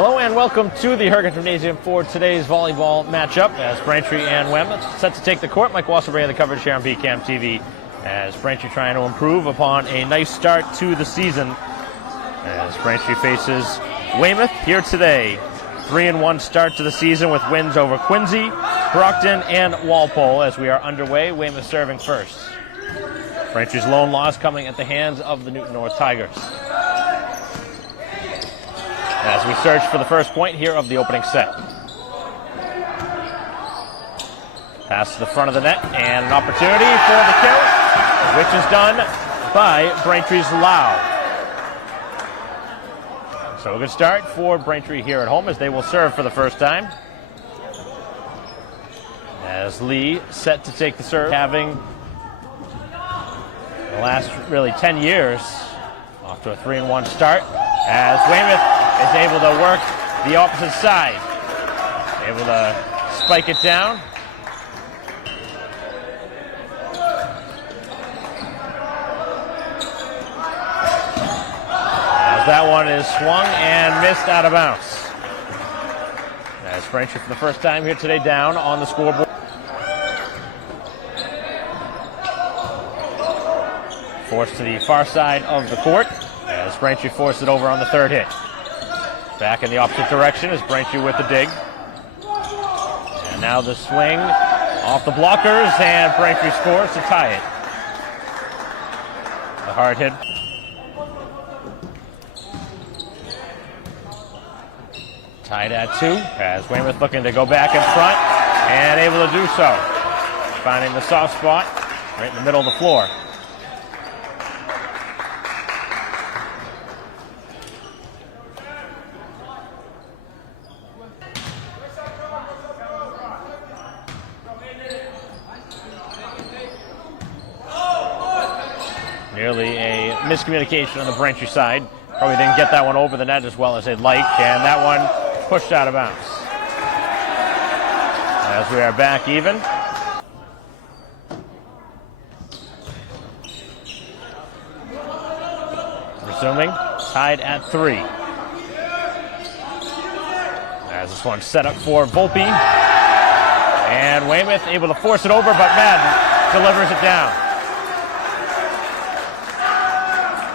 Hello and welcome to the Hurricane Gymnasium for today's volleyball matchup as Braintree and Weymouth set to take the court. Mike Wasserberry of the coverage here on BCAM TV as Braintree trying to improve upon a nice start to the season as Braintree faces Weymouth here today. 3-1 start to the season with wins over Quincy, Brockton, and Walpole as we are underway. Weymouth serving first. Braintree's lone loss coming at the hands of the Newton North Tigers. As we search for the first point here of the opening set. Pass to the front of the net and an opportunity for the kill, which is done by Braintree's Lau. So a good start for Braintree here at home as they will serve for the first time. As Lee set to take the serve, having the last really 10 years off to a 3-1 start as Weymouth is able to work the opposite side. Able to spike it down. As that one is swung and missed out of bounds. As Braintree for the first time here today down on the scoreboard. Forced to the far side of the court as Braintree forced it over on the third hit. Back in the opposite direction is Braintree with the dig. And now the swing off the blockers, and Braintree scores to tie it. The hard hit. Tied at 2 as Weymouth looking to go back in front and able to do so. Finding the soft spot right in the middle of the floor. Nearly a miscommunication on the Braintree side. Probably didn't get that one over the net as well as they'd like, and that one pushed out of bounds. As we are back even. Resuming, tied at 3. As this one set up for Volpe. And Weymouth able to force it over, but Madden delivers it down.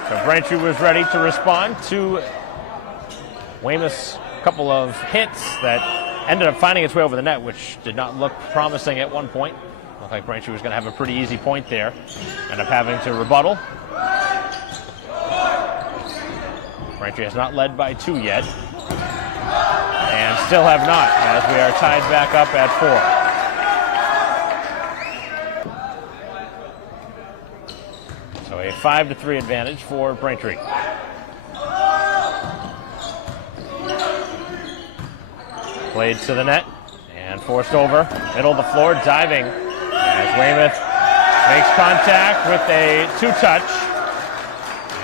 So Braintree was ready to respond to Weymouth's couple of hits that ended up finding its way over the net, which did not look promising at one point. Looked like Braintree was going to have a pretty easy point there. Ended up having to rebuttal. Braintree has not led by 2 yet. And still have not, as we are tied back up at 4. So a 5-3 advantage for Braintree. Played to the net and forced over. Middle of the floor, diving as Weymouth makes contact with a 2-touch.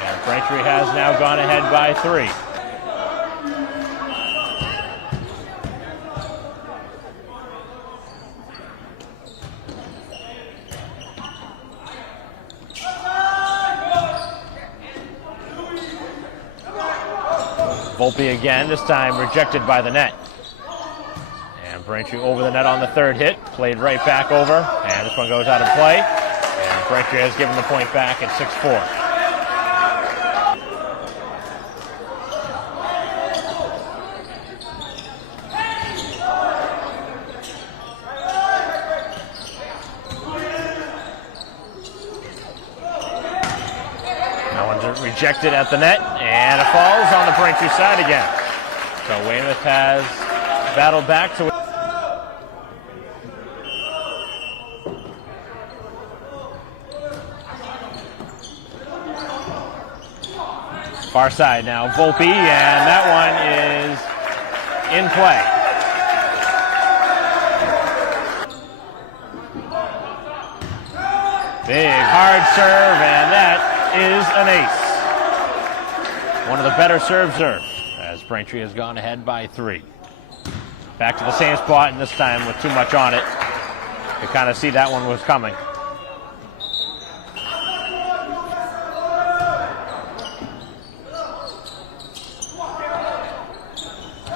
And Braintree has now gone ahead by 3. Volpe again, this time rejected by the net. And Braintree over the net on the third hit, played right back over, and this one goes out of play. And Braintree has given the point back at 6-4. That one's rejected at the net, and it falls on the Braintree side again. So Weymouth has battled back to far side now. Volpe, and that one is in play. Big hard serve, and that is an ace. One of the better serves as Braintree has gone ahead by 3. Back to the same spot, and this time with too much on it. You kind of see that one was coming.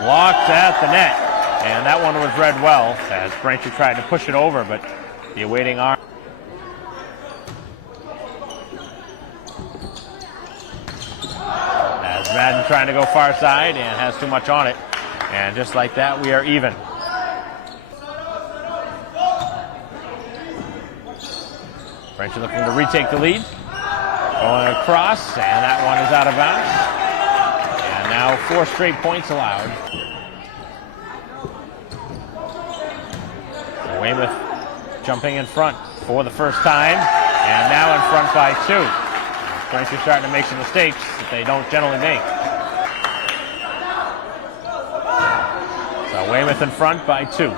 blocked at the net. And that one was read well as Braintree tried to push it over, but the awaiting arm. As Madden trying to go far side and has too much on it. And just like that, we are even. Braintree looking to retake the lead. Going across, and that one is out of bounds. And now 4 straight points allowed. Weymouth jumping in front for the first time, and now in front by 2. Braintree starting to make some mistakes that they don't generally make. So Weymouth in front by 2.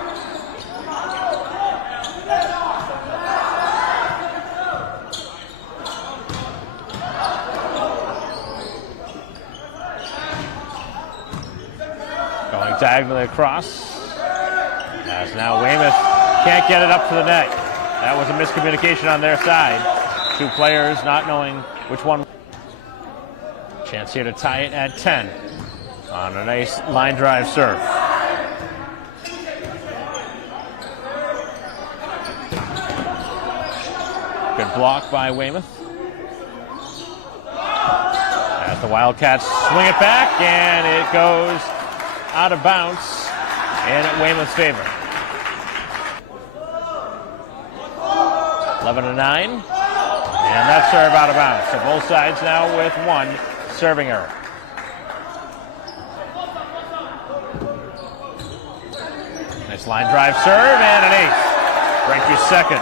Going diagonally across, as now Weymouth can't get it up to the net. That was a miscommunication on their side. 2 players not knowing which one. Chance here to tie it at 10 on a nice line drive serve. Good block by Weymouth. As the Wildcats swing it back, and it goes out of bounds in Weymouth's favor. 11-9, and that serve out of bounds. So both sides now with 1 serving error. Nice line drive serve and an ace. Braintree's second.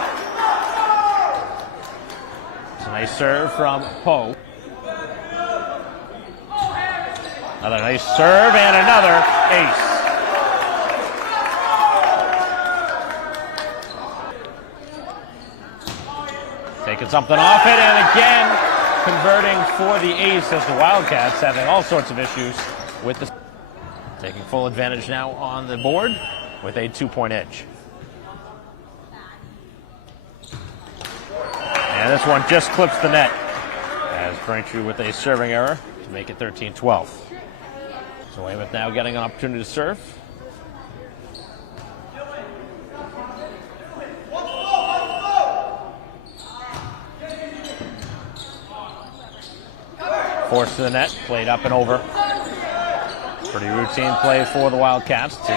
It's a nice serve from Poe. Another nice serve and another ace. Taking something off it, and again converting for the ace as the Wildcats having all sorts of issues with the. Taking full advantage now on the board with a 2-point edge. And this one just clips the net as Braintree with a serving error to make it 13-12. So Weymouth now getting an opportunity to serve. Forced to the net, played up and over. Pretty routine play for the Wildcats to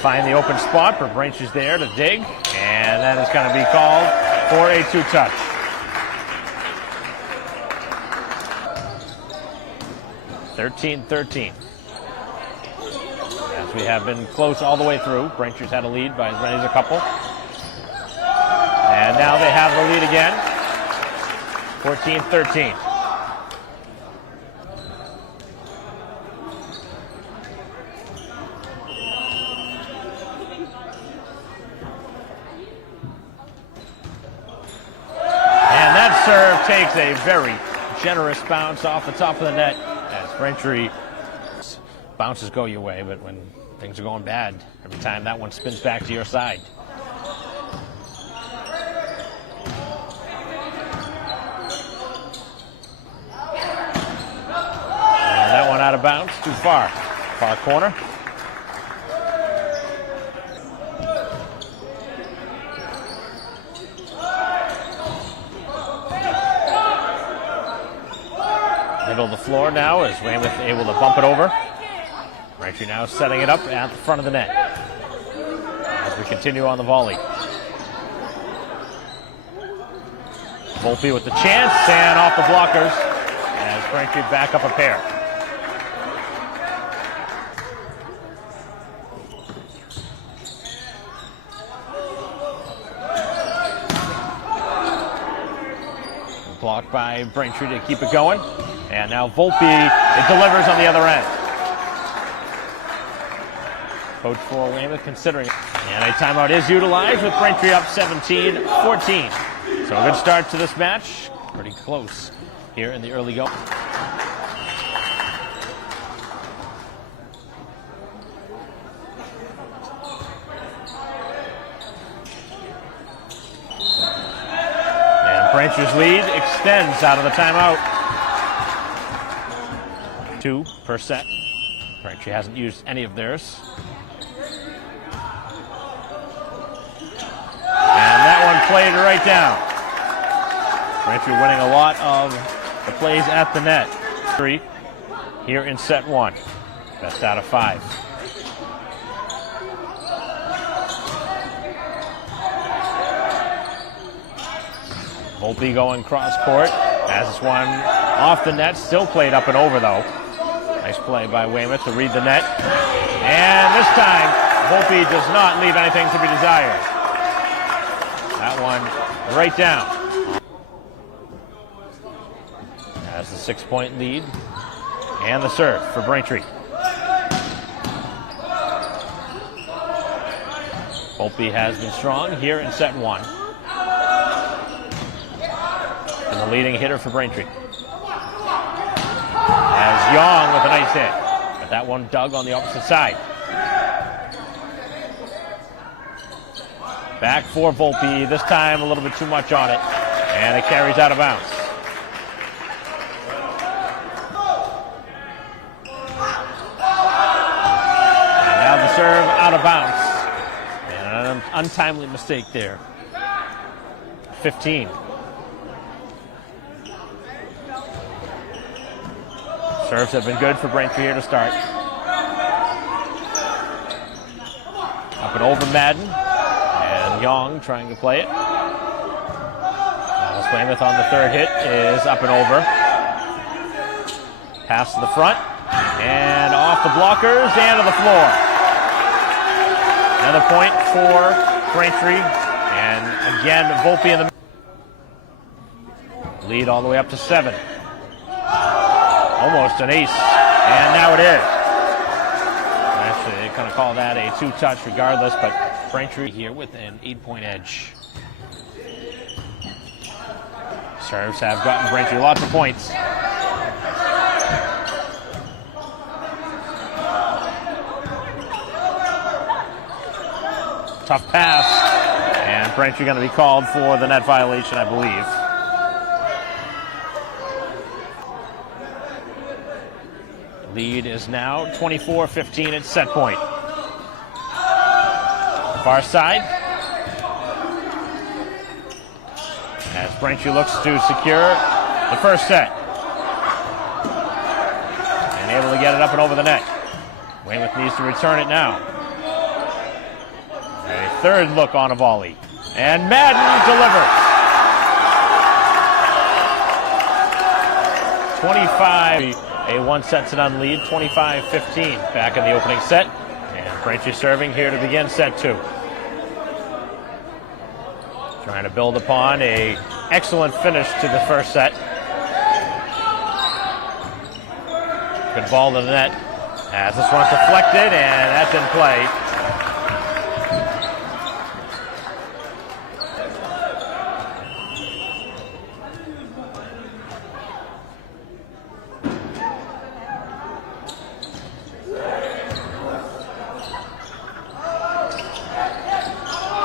find the open spot, but Braintree's there to dig, and that is going to be called for a 2-touch. (13-13). As we have been close all the way through, Braintree's had a lead by as many as a couple. And now they have the lead again, 14-13. Serve takes a very generous bounce off the top of the net as Braintree bounces go your way, but when things are going bad, every time that one spins back to your side. And that one out of bounds, too far. Far corner. Middle of the floor now is Weymouth able to bump it over. Braintree now setting it up at the front of the net as we continue on the volley. Volpe with the chance and off the blockers as Braintree back up a pair. Blocked by Braintree to keep it going. And now Volpe, it delivers on the other end. Coach for Weymouth considering it. And a timeout is utilized with Braintree up 17-14. So a good start to this match. Pretty close here in the early go. And Braintree's lead extends out of the timeout. 2 per set. Braintree hasn't used any of theirs. And that one played right down. Braintree winning a lot of the plays at the net. 3 here in set 1. Best out of 5. Volpe going cross court. Has this one off the net. Still played up and over though. Nice play by Weymouth to read the net. And this time, Volpe does not leave anything to be desired. That one right down. Has the 6-point lead. And the serve for Braintree. Volpe has been strong here in set 1. And the leading hitter for Braintree. As Young with a nice hit. But that one dug on the opposite side. Back for Volpe. This time a little bit too much on it. And it carries out of bounds. And now the serve out of bounds. And an untimely mistake there. 15. Serves have been good for Braintree here to start. Up and over Madden. And Young trying to play it. As Weymouth on the third hit is up and over. Pass to the front. And off the blockers and to the floor. Another point for Braintree. And again, Volpe in the lead all the way up to 7. Almost an ace, and now it is. Actually, they kind of call that a 2-touch regardless, but Braintree here with an 8-point edge. Serves have gotten Braintree lots of points. Tough pass, and Braintree going to be called for the net violation, I believe. Lead is now 24-15 at set point. Far side. As Braintree looks to secure the first set. And able to get it up and over the net. Weymouth needs to return it now. A third look on a volley. And Madden delivers. 25. A 1-set-to-none lead, 25-15 back in the opening set. And Braintree serving here to begin set 2. Trying to build upon an excellent finish to the first set. Good ball to the net. As this one's deflected, and that's in play.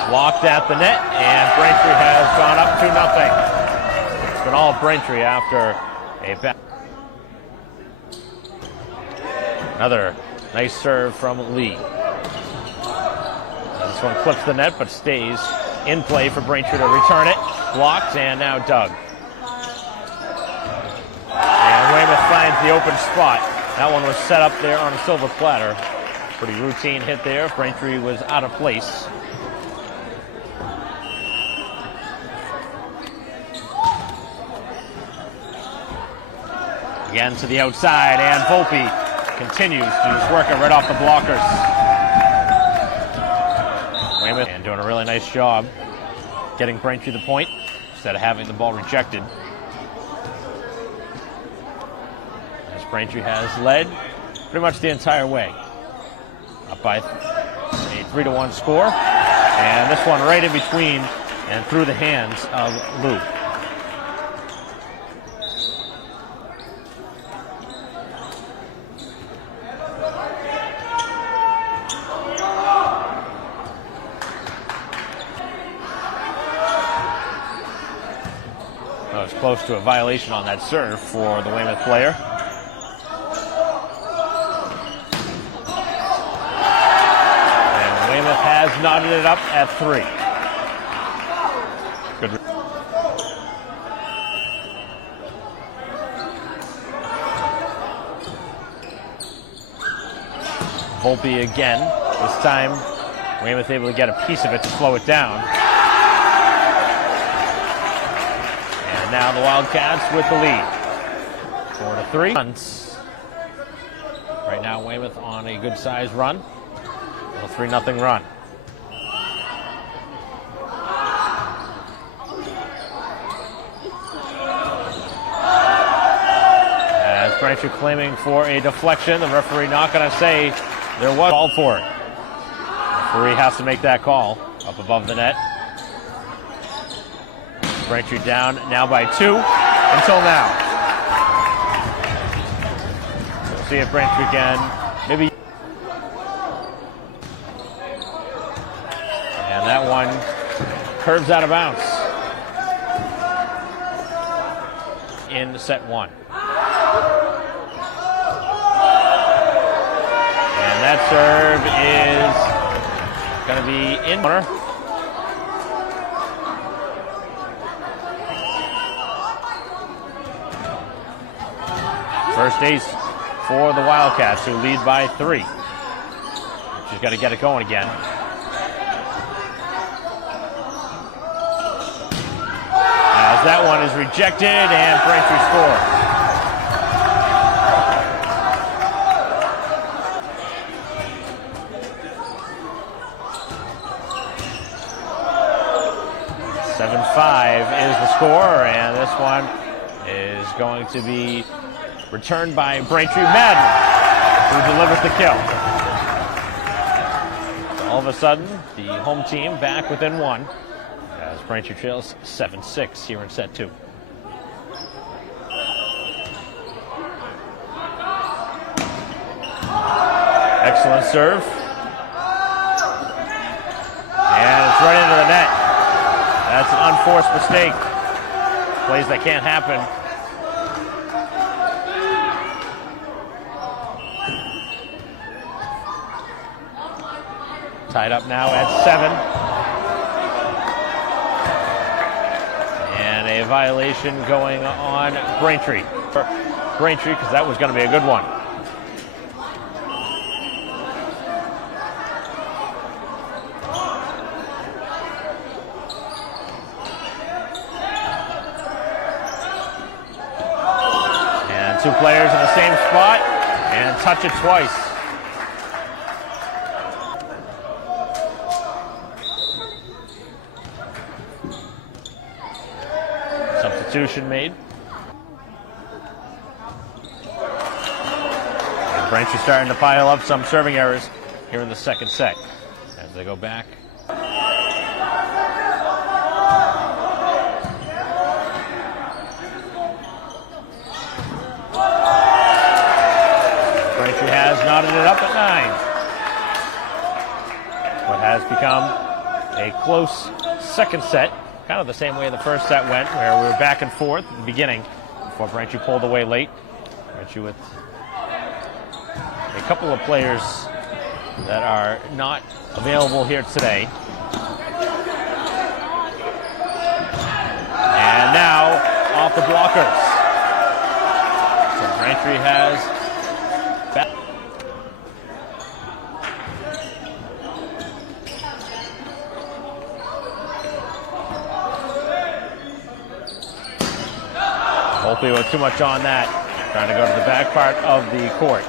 Blocked at the net, and Braintree has gone up 2-0. It's been all Braintree after a back. Another nice serve from Lee. This one clips the net, but stays in play for Braintree to return it. Blocked, and now dug. And Weymouth finds the open spot. That one was set up there on a silver platter. Pretty routine hit there. Braintree was out of place. Again to the outside, and Volpe continues to just work it right off the blockers. Weymouth and doing a really nice job getting Braintree the point instead of having the ball rejected. As Braintree has led pretty much the entire way. Up by a 3-1 score. And this one right in between and through the hands of Lou. It's close to a violation on that serve for the Weymouth player. knotted it up at 3. Good. Volpe again. This time, Weymouth able to get a piece of it to slow it down. And now the Wildcats with the lead. 4-3. Right now, Weymouth on a good-sized run. A 3-0 run. As Braintree claiming for a deflection, the referee not going to say there was called for it. The referee has to make that call up above the net. Braintree down now by 2 until now. We'll see if Braintree can maybe. And that one curves out of bounds in set 1. And that serve is going to be in corner. First ace for the Wildcats, who lead by 3. She's got to get it going again. As that one is rejected, and Braintree scores. Is the score, and this one is going to be returned by Braintree Madden, who delivers the kill. So all of a sudden, the home team back within 1, as Braintree trails 7-6 here in set 2. Excellent serve. And it's right into the net. That's an unforced mistake. Plays that can't happen. Tied up now at 7. And a violation going on Braintree. Braintree, because that was going to be a good one. Two players in the same spot and touch it twice. Substitution made. And Braintree starting to pile up some serving errors here in the second set as they go back. Has knotted it up at 9. What has become a close second set, kind of the same way the first set went, where we were back and forth at the beginning before Braintree pulled away late. Braintree with a couple of players that are not available here today. And now off the blockers. So Braintree has back. Hopefully with too much on that. Trying to go to the back part of the court.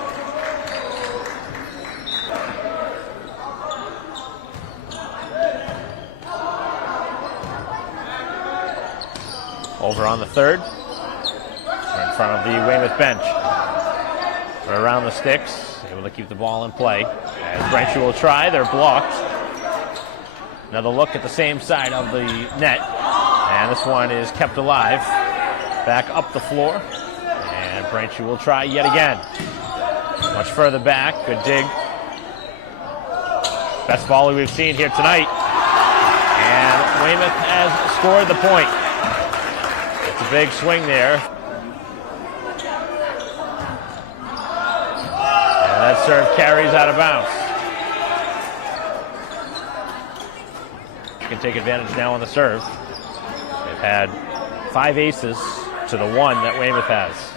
Over on the third. We're in front of the Weymouth bench. We're around the sticks, able to keep the ball in play. As Braintree will try, they're blocked. Another look at the same side of the net. And this one is kept alive. Back up the floor. And Braintree will try yet again. Much further back, good dig. Best volley we've seen here tonight. And Weymouth has scored the point. It's a big swing there. And that serve carries out of bounds. Braintree can take advantage now on the serve. They've had 5 aces to the 1 that Weymouth has.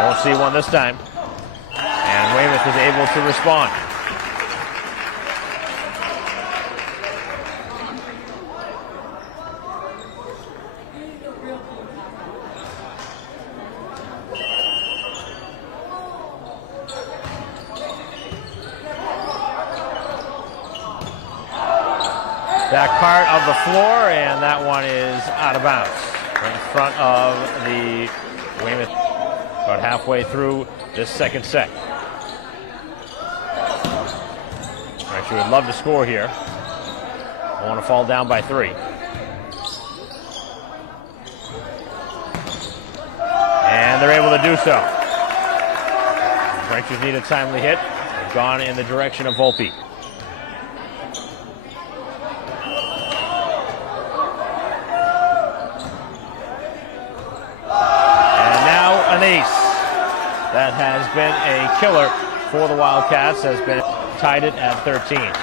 Won't see one this time. And Weymouth is able to respond. Back part of the floor, and that one is out of bounds. Right in front of the Weymouth, about halfway through this second set. Braintree would love to score here. Don't want to fall down by 3. And they're able to do so. Braintree's need a timely hit. They've gone in the direction of Volpe. An ace. That has been a killer for the Wildcats, has been tied it at 13. And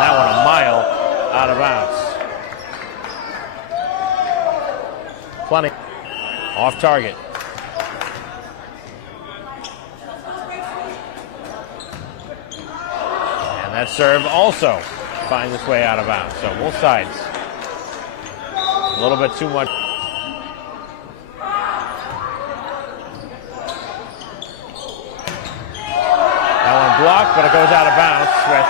that one a mile out of bounds. Plenty off target. And that serve also finds its way out of bounds. So both sides, a little bit too much. That one blocked, but it goes out of bounds with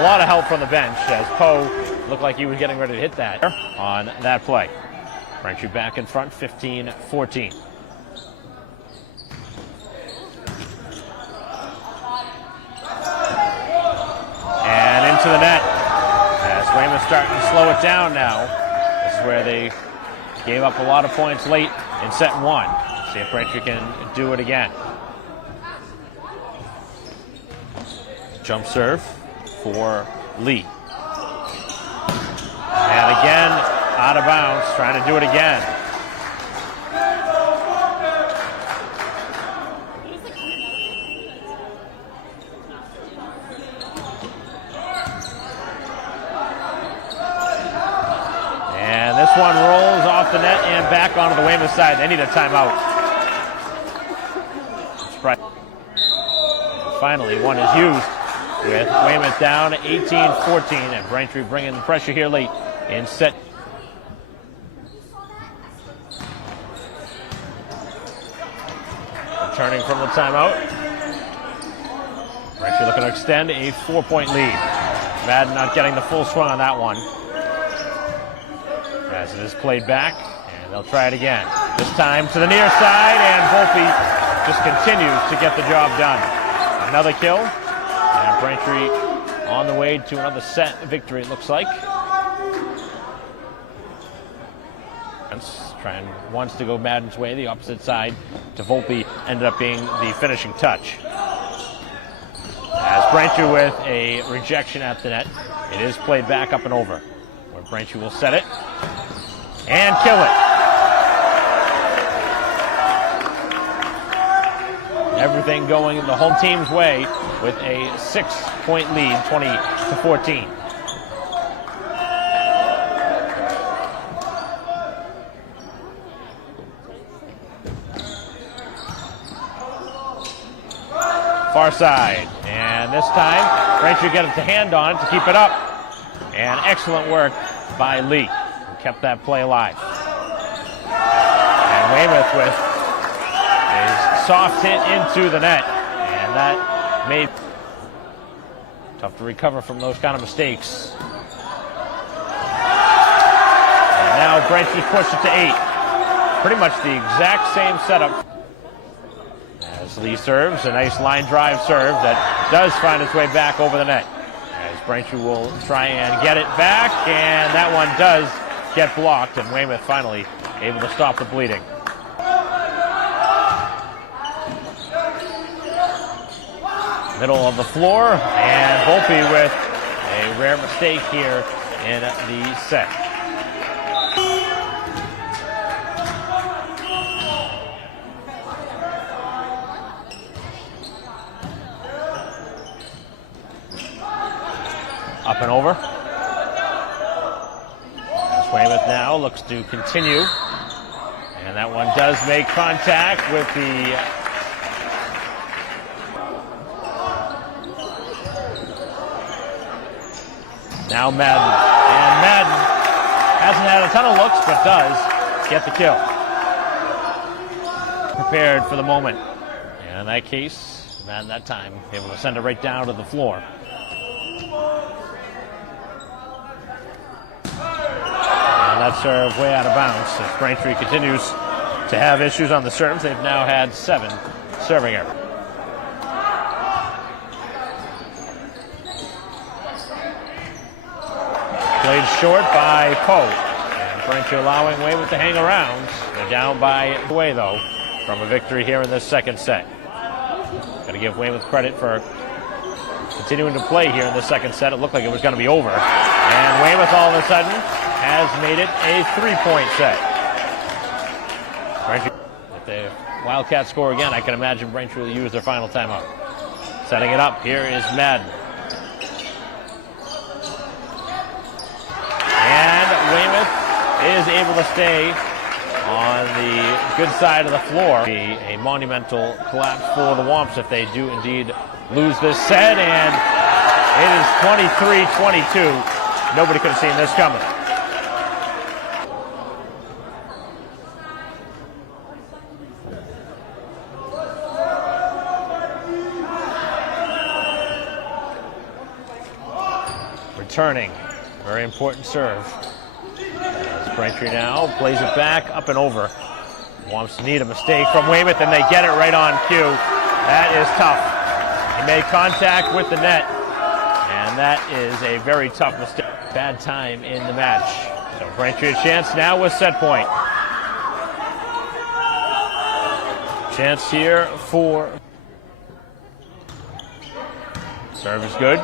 a lot of help from the bench as Poe looked like he was getting ready to hit that on that play. Braintree back in front, 15-14. And into the net. Weymouth starting to slow it down now. This is where they gave up a lot of points late in set 1. See if Braintree can do it again. Jump serve for Lee. And again, out of bounds, trying to do it again. This one rolls off the net and back onto the Weymouth side. They need a timeout. Finally, one is used with Weymouth down 18-14, and Braintree bringing the pressure here late in set. Returning from the timeout. Braintree looking to extend a 4-point lead. Madden not getting the full swing on that one. As it is played back, and they'll try it again. This time to the near side, and Volpe just continues to get the job done. Another kill, and Braintree on the way to another set victory, it looks like. Trying once to go Madden's way, the opposite side to Volpe ended up being the finishing touch. As Braintree with a rejection at the net, it is played back up and over, where Braintree will set it and kill it. Everything going the home team's way with a 6-point lead, 20-14. Far side, and this time Braintree get it to hand on it to keep it up. And excellent work by Lee, who kept that play alive. And Weymouth with a soft hit into the net, and that made tough to recover from those kind of mistakes. And now Braintree pushed it to 8. Pretty much the exact same setup. As Lee serves, a nice line drive serve that does find its way back over the net. As Braintree will try and get it back, and that one does get blocked, and Weymouth finally able to stop the bleeding. Middle of the floor, and Volpe with a rare mistake here in the set. Up and over. As Weymouth now looks to continue. And that one does make contact with the now Madden. And Madden hasn't had a ton of looks, but does get the kill. Prepared for the moment. And in that case, Madden that time able to send it right down to the floor. And that serve way out of bounds as Braintree continues to have issues on the serves. They've now had 7 serving errors. Played short by Poe. And Braintree allowing Weymouth to hang around. They're down by way though from a victory here in this second set. Got to give Weymouth credit for continuing to play here in the second set. It looked like it was going to be over. And Weymouth all of a sudden has made it a 3-point set. Braintree, if the Wildcats score again, I can imagine Braintree will use their final timeout. Setting it up, here is Madden. And Weymouth is able to stay on the good side of the floor. A monumental collapse for the Womps if they do indeed lose this set, and it is 23-22. Nobody could have seen this coming. Returning, very important serve. As Braintree now plays it back up and over. Wants to need a mistake from Weymouth, and they get it right on cue. That is tough. He made contact with the net, and that is a very tough mistake. Bad time in the match. So Braintree a chance now with set point. Chance here for serve is good.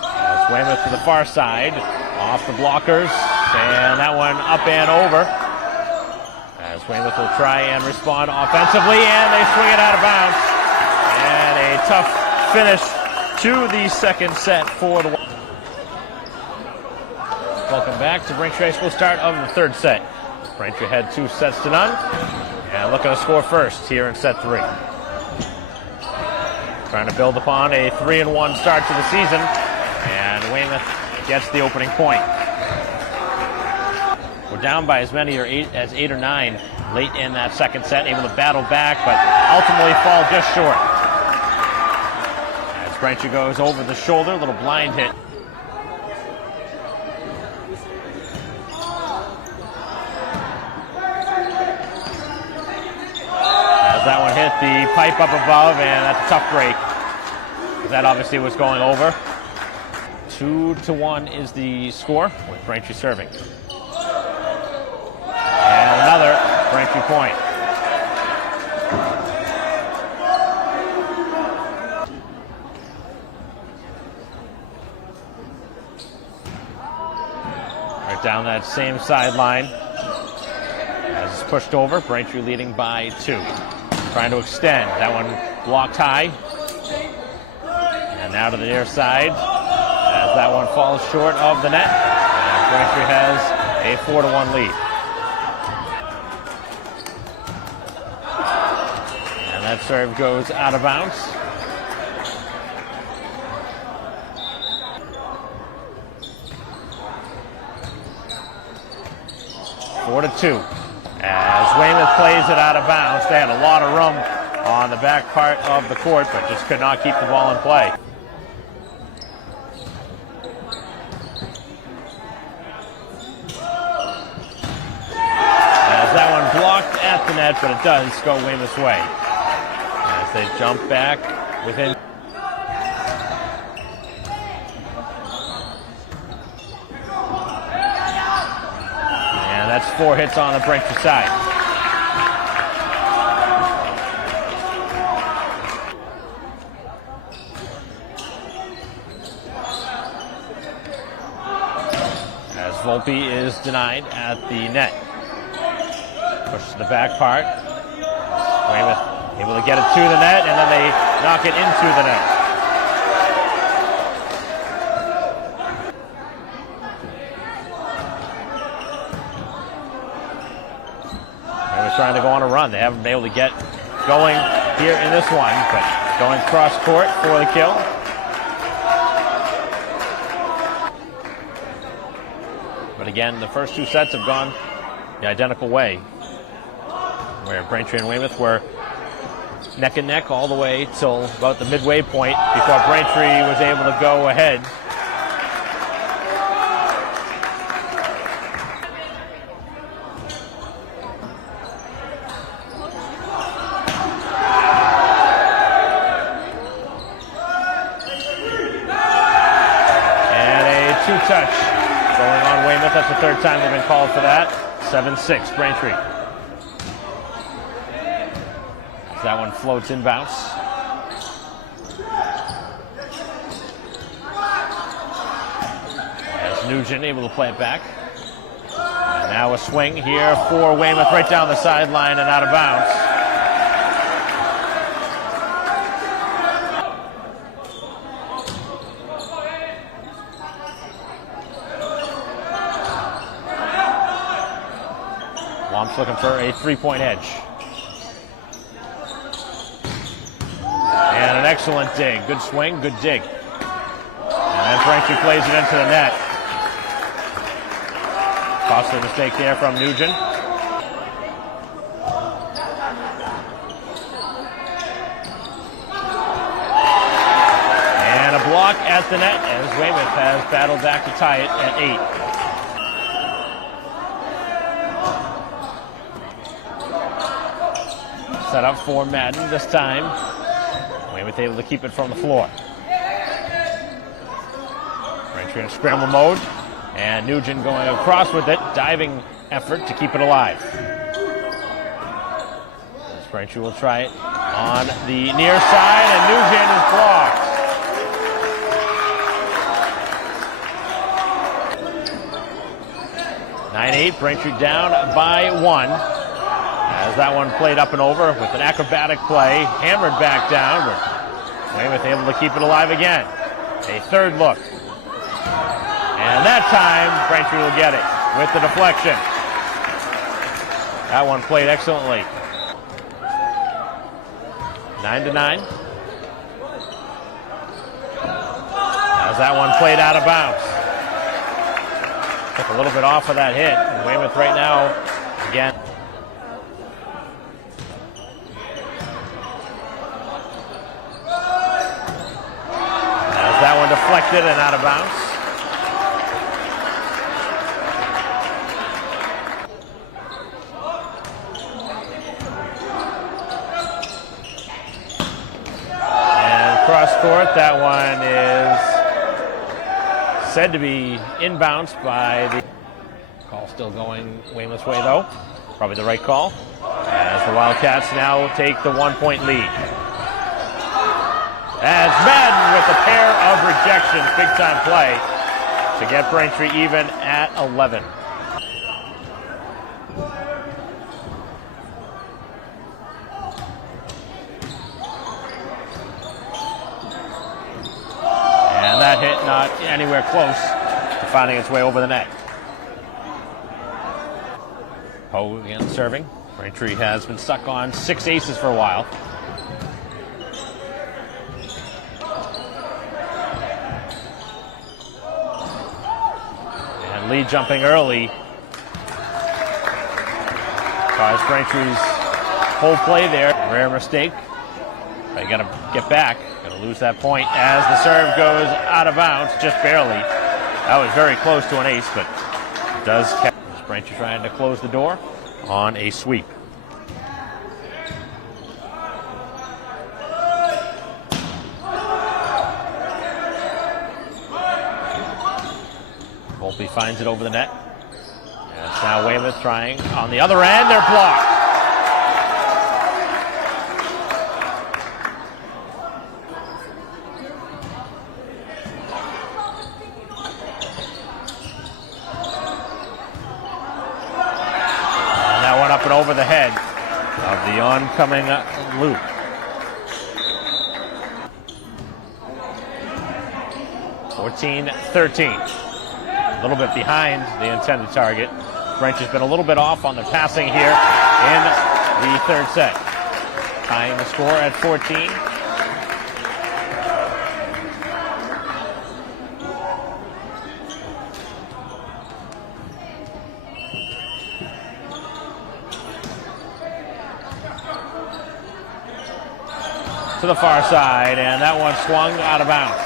As Weymouth to the far side, off the blockers, and that one up and over. As Weymouth will try and respond offensively, and they swing it out of bounds. And a tough finish to the second set for the... Welcome back to Braintree High School start of the third set. Braintree had 2 sets to none, and looking to score first here in set 3. Trying to build upon a 3-1 start to the season, and Weymouth gets the opening point. We're down by as many as 8 or 9 late in that second set, able to battle back, but ultimately fall just short. As Braintree goes over the shoulder, a little blind hit. As that one hit the pipe up above, and that's a tough break. That obviously was going over. 2-1 is the score with Braintree serving. And another Braintree point. Right down that same sideline. As it's pushed over, Braintree leading by 2. Trying to extend. That one blocked high. And now to the near side. As that one falls short of the net. And Braintree has a 4-1 lead. And that serve goes out of bounds. Four to 2. As Weymouth plays it out of bounds, they had a lot of room on the back part of the court, but just could not keep the ball in play. As that one blocked at the net, but it does go Weymouth's way. As they jump back within. And that's 4 hits on the Braintree side. As Volpe is denied at the net. Push to the back part. Weymouth able to get it to the net, and then they knock it into the net. trying to go on a run. They haven't been able to get going here in this one, but going cross court for the kill. But again, the first two sets have gone the identical way, where Braintree and Weymouth were neck and neck all the way till about the midway point before Braintree was able to go ahead. And a two-touch going on Weymouth. That's the third time they've been called for that. 7-6 Braintree. That one floats inbounds. As Nugent able to play it back. And now a swing here for Weymouth right down the sideline and out of bounds. Lom's looking for a three-point edge. And an excellent dig. Good swing, good dig. And Braintree plays it into the net. Costly mistake there from Nugent. And a block at the net as Weymouth has battled back to tie it at 8. Set up for Madden this time. Weymouth able to keep it from the floor. Braintree in scramble mode. And Nugent going across with it. Diving effort to keep it alive. Braintree will try it on the near side, and Nugent is blocked. (9-8), Braintree down by 1. As that one played up and over with an acrobatic play, hammered back down, but Weymouth able to keep it alive again. A third look. And that time, Braintree will get it with the deflection. That one played excellently. 9-9. As that one played out of bounds. Took a little bit off of that hit. And Weymouth right now, again. As that one deflected and out of bounds. Cross court, that one is said to be inbounds by the call, still going Weymouth's way though. Probably the right call. As the Wildcats now take the 1-point lead. As Madden with a pair of rejections, big time play to get Braintree even at 11. That hit not anywhere close to finding its way over the net. Poe again serving. Braintree has been stuck on 6 aces for a while. And lead jumping early. Tries Braintree's whole play there. Rare mistake. But you got to get back. Lose that point as the serve goes out of bounds, just barely. That was very close to an ace, but it does catch. Braintree trying to close the door on a sweep. Volpe finds it over the net. And it's now Weymouth trying on the other end. They're blocked. Up and over the head of the oncoming loop. (14-13). A little bit behind the intended target. Braintree's been a little bit off on the passing here in the third set. Tying the score at 14. To the far side, and that one swung out of bounds.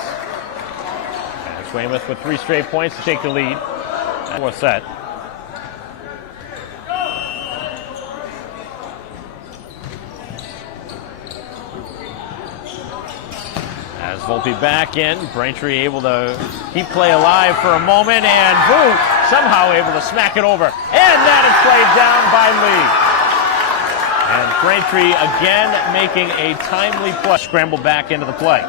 And it's Weymouth with 3 straight points to take the lead. Fourth set. As Volpe back in, Braintree able to keep play alive for a moment, and boom, somehow able to smack it over. And that is played down by Lee. And Braintree again making a timely play. Scramble back into the play.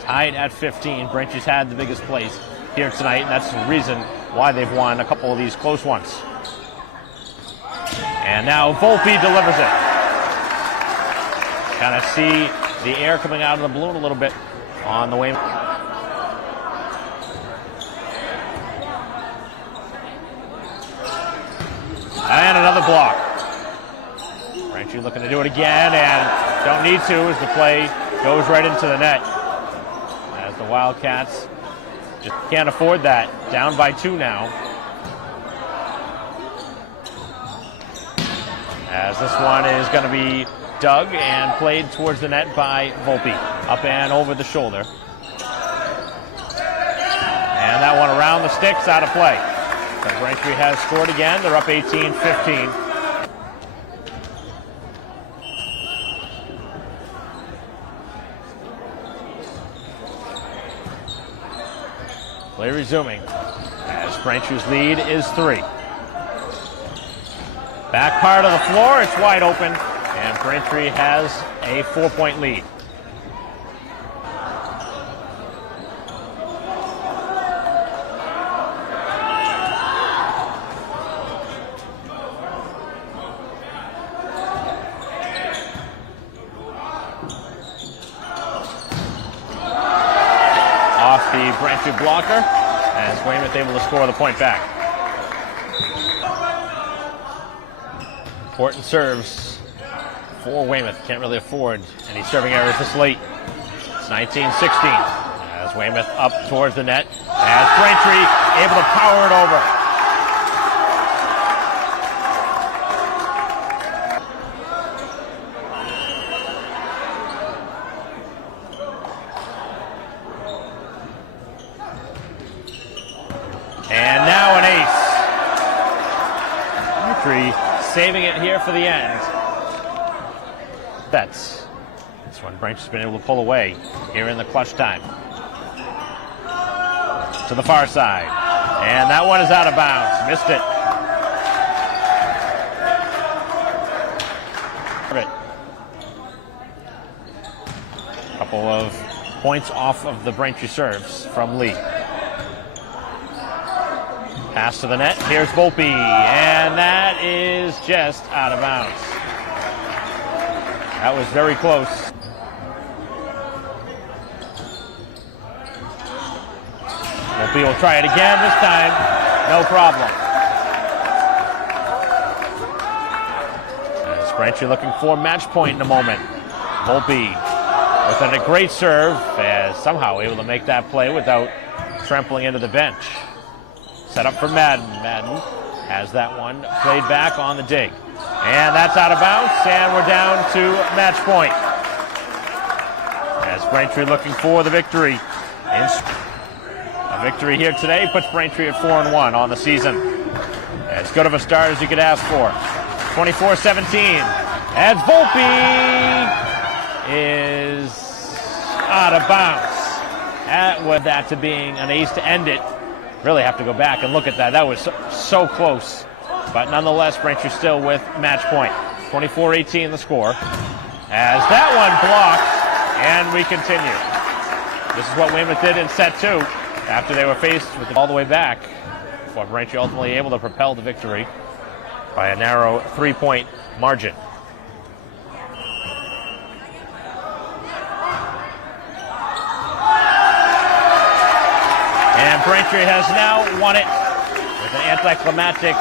Tied at 15. Braintree's had the biggest plays here tonight, and that's the reason why they've won a couple of these close ones. And now Volpe delivers it. Kind of see the air coming out of the balloon a little bit on the Weymouth. And another block. Braintree looking to do it again, and don't need to as the play goes right into the net. As the Wildcats just can't afford that. Down by 2 now. As this one is going to be dug and played towards the net by Volpe. Up and over the shoulder. And that one around the sticks, out of play. So Braintree has scored again. They're up 18-15. Play resuming as Braintree's lead is 3. Back part of the floor, it's wide open, and Braintree has a 4-point lead. Off the Braintree blocker, as Weymouth able to score the point back. Important serves for Weymouth. Can't really afford any serving errors this late. It's 19-16. As Weymouth up towards the net. As Braintree able to power it over. And now an ace. Braintree saving it here for the end. That's when Braintree's been able to pull away here in the clutch time. To the far side. And that one is out of bounds. Missed it. A couple of points off of the Braintree serves from Lee. Pass to the net. Here's Volpe, and that is just out of bounds. That was very close. Volpe will try it again this time. No problem. As Braintree looking for match point in a moment. Volpe with a great serve, as somehow able to make that play without trampling into the bench. Set up for Madden. Madden has that one played back on the dig. And that's out of bounds, and we're down to match point. As Braintree looking for the victory. A victory here today puts Braintree at 4-1 on the season. As good of a start as you could ask for. 24-17. As Volpe is out of bounds. With that to being an ace to end it. Really have to go back and look at that. That was so close. But nonetheless, Braintree still with match point. 24-18 the score. As that one blocked, and we continue. This is what Weymouth did in set 2 after they were faced with it all the way back. Before Braintree ultimately able to propel the victory by a narrow 3-point margin. And Braintree has now won it with an anticlimactic